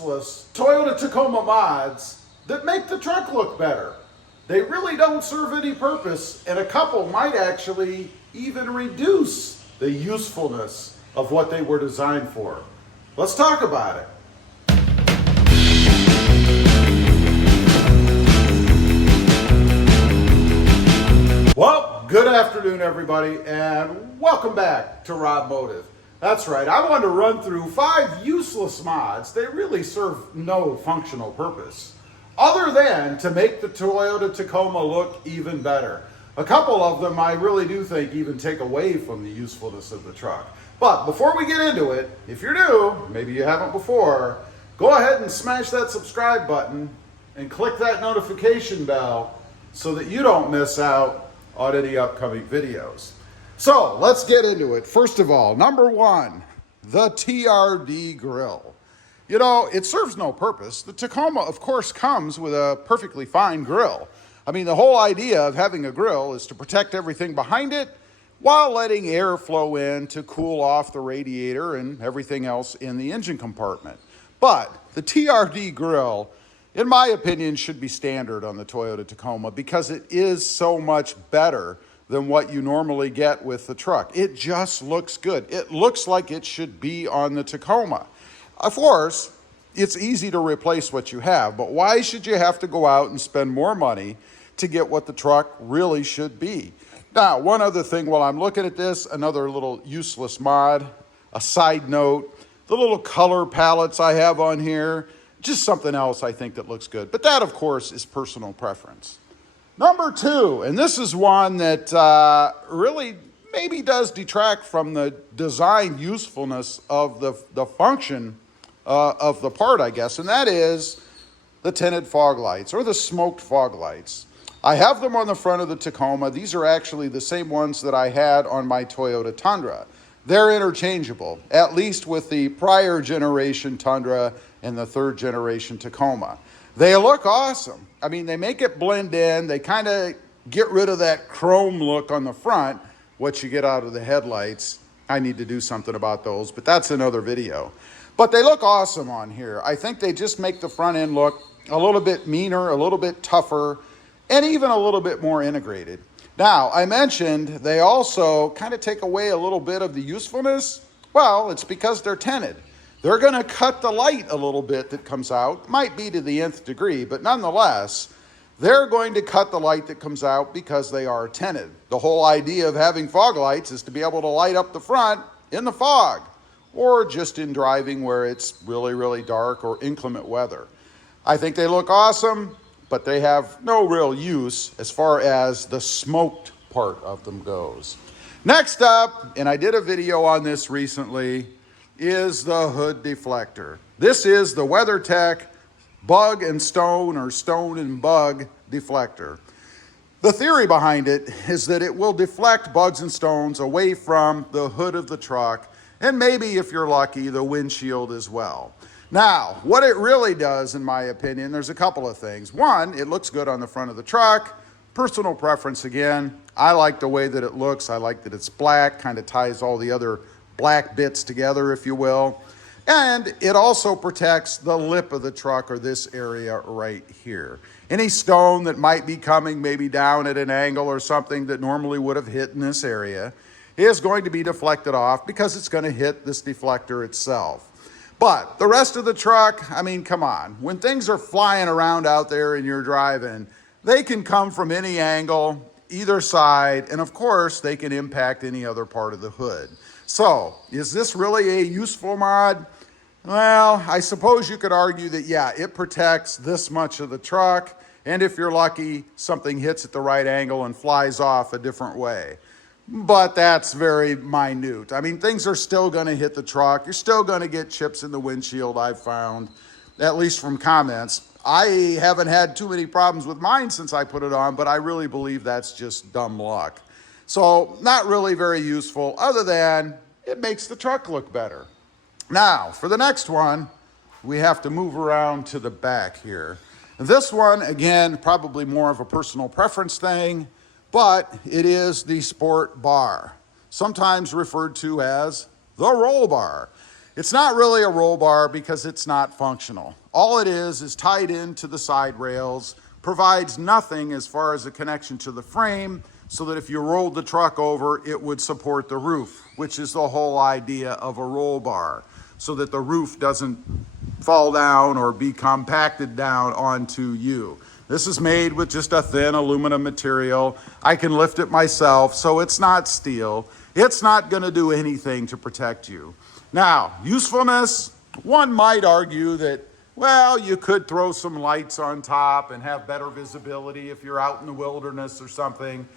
useless Toyota Tacoma mods that make the truck look better. They really don't serve any purpose, and a couple might actually even reduce the usefulness of what they were designed for. Let's talk about it. Well, good afternoon, everybody, and welcome back to Robmotive. That's right, I wanted to run through 5 useless mods. They really serve no functional purpose, other than to make the Toyota Tacoma look even better. A couple of them I really do think even take away from the usefulness of the truck. But before we get into it, if you're new, maybe you haven't before, go ahead and smash that subscribe button and click that notification bell so that you don't miss out on any upcoming videos. So let's get into it. First of all, number 1, the TRD grill. You know, it serves no purpose. The Tacoma, of course, comes with a perfectly fine grill. I mean, the whole idea of having a grill is to protect everything behind it while letting air flow in to cool off the radiator and everything else in the engine compartment. But the TRD grill, in my opinion, should be standard on the Toyota Tacoma because it is so much better than what you normally get with the truck. It just looks good. It looks like it should be on the Tacoma. Of course, it's easy to replace what you have, but why should you have to go out and spend more money to get what the truck really should be? Now, one other thing while I'm looking at this, another little useless mod, a side note, the little color palettes I have on here, just something else I think that looks good. But that, of course, is personal preference. Number 2, and this is one that really maybe does detract from the design usefulness of the function of the part, I guess, and that is the tinted fog lights or the smoked fog lights. I have them on the front of the Tacoma. These are actually the same ones that I had on my Toyota Tundra. They're interchangeable, at least with the prior generation Tundra and the 3rd generation Tacoma. They look awesome. I mean, they make it blend in. They kind of get rid of that chrome look on the front, what you get out of the headlights. I need to do something about those, but that's another video. But they look awesome on here. I think they just make the front end look a little bit meaner, a little bit tougher, and even a little bit more integrated. Now, I mentioned they also kind of take away a little bit of the usefulness. Well, it's because they're tinted. They're going to cut the light a little bit that comes out. Might be to the nth degree, but nonetheless, they're going to cut the light that comes out because they are tinted. The whole idea of having fog lights is to be able to light up the front in the fog or just in driving where it's really, really dark or inclement weather. I think they look awesome, but they have no real use as far as the smoked part of them goes. Next up, and I did a video on this recently, is the hood deflector. This is the WeatherTech bug and stone or stone and bug deflector. The theory behind it is that it will deflect bugs and stones away from the hood of the truck and maybe, if you're lucky, the windshield as well. Now, what it really does, in my opinion, there's a couple of things. One, it looks good on the front of the truck. Personal preference again. I like the way that it looks. I like that it's black, kind of ties all the other black bits together, if you will. And it also protects the lip of the truck or this area right here. Any stone that might be coming maybe down at an angle or something that normally would have hit in this area is going to be deflected off because it's going to hit this deflector itself. But the rest of the truck, I mean, come on. When things are flying around out there and you're driving, they can come from any angle, either side, and of course, they can impact any other part of the hood. So, is this really a useful mod? Well, I suppose you could argue that, yeah, it protects this much of the truck, and if you're lucky, something hits at the right angle and flies off a different way. But that's very minute. I mean, things are still going to hit the truck. You're still going to get chips in the windshield, I've found, at least from comments. I haven't had too many problems with mine since I put it on, but I really believe that's just dumb luck. So not really very useful, other than it makes the truck look better. Now, for the next one, we have to move around to the back here. This one, again, probably more of a personal preference thing, but it is the sport bar, sometimes referred to as the roll bar. It's not really a roll bar because it's not functional. All it is tied into the side rails, provides nothing as far as a connection to the frame, so that if you rolled the truck over, it would support the roof, which is the whole idea of a roll bar, so that the roof doesn't fall down or be compacted down onto you. This is made with just a thin aluminum material. I can lift it myself, so it's not steel. It's not going to do anything to protect you. Now, usefulness, one might argue that, well, you could throw some lights on top and have better visibility if you're out in the wilderness or something.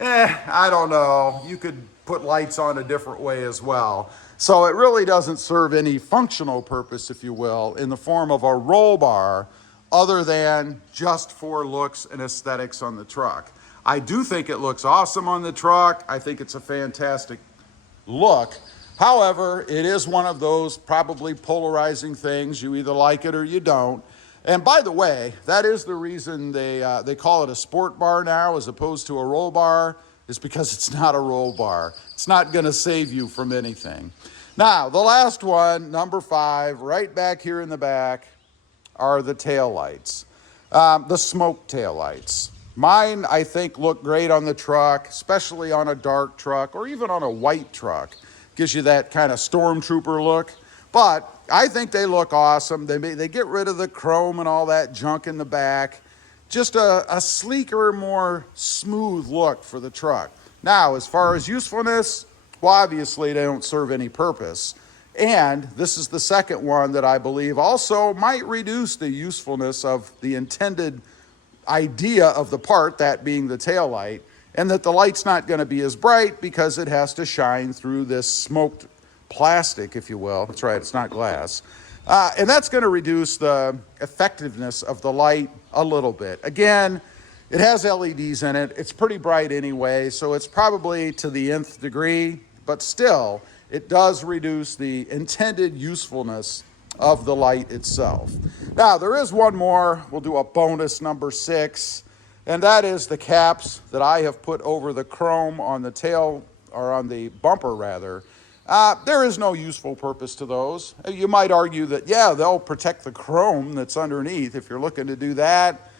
I don't know. You could put lights on a different way as well. So it really doesn't serve any functional purpose, if you will, in the form of a roll bar, other than just for looks and aesthetics on the truck. I do think it looks awesome on the truck. I think it's a fantastic look. However, it is one of those probably polarizing things. You either like it or you don't. And by the way, that is the reason they call it a sport bar now as opposed to a roll bar, is because it's not a roll bar. It's not going to save you from anything. Now, the last one, number 5, right back here in the back, are the tail lights, the smoke tail lights. Mine, I think, look great on the truck, especially on a dark truck or even on a white truck. Gives you that kind of stormtrooper look. But I think they look awesome. They get rid of the chrome and all that junk in the back. Just a sleeker, more smooth look for the truck. Now, as far as usefulness, well, obviously they don't serve any purpose. And this is the second one that I believe also might reduce the usefulness of the intended idea of the part, that being the tail light, and that the light's not going to be as bright because it has to shine through this smoked plastic, if you will. That's right, it's not glass. And that's going to reduce the effectiveness of the light a little bit. Again, it has LEDs in it. It's pretty bright anyway, so it's probably to the nth degree, but still, it does reduce the intended usefulness of the light itself. Now, there is one more. We'll do a bonus number 6, and that is the caps that I have put over the chrome on the tail, or on the bumper rather. There is no useful purpose to those. You might argue that, yeah, they'll protect the chrome that's underneath. If you're looking to do that,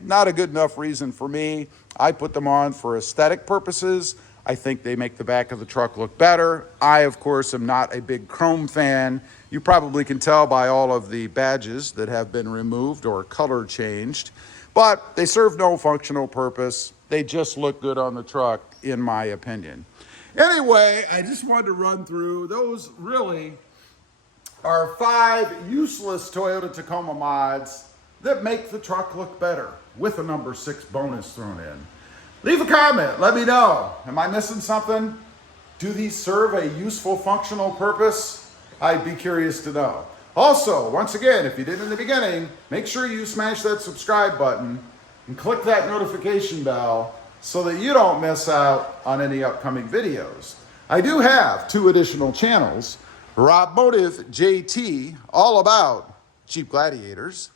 not a good enough reason for me. I put them on for aesthetic purposes. I think they make the back of the truck look better. I, of course, am not a big chrome fan. You probably can tell by all of the badges that have been removed or color changed. But they serve no functional purpose. They just look good on the truck, in my opinion. Anyway, I just wanted to run through. Those really are 5 useless Toyota Tacoma mods that make the truck look better, with a number 6 bonus thrown in. Leave a comment. Let me know. Am I missing something? Do these serve a useful functional purpose? I'd be curious to know. Also, once again, if you did in the beginning, make sure you smash that subscribe button and click that notification bell so that you don't miss out on any upcoming videos. I do have 2 additional channels, Robmotive JT, all about Jeep Gladiators,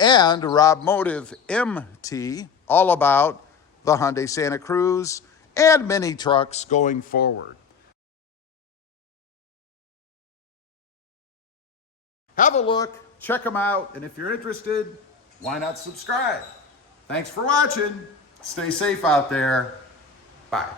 and Robmotive MT, all about the Hyundai Santa Cruz and mini trucks going forward. Have a look, check them out, and if you're interested, why not subscribe? Thanks for watching. Stay safe out there. Bye.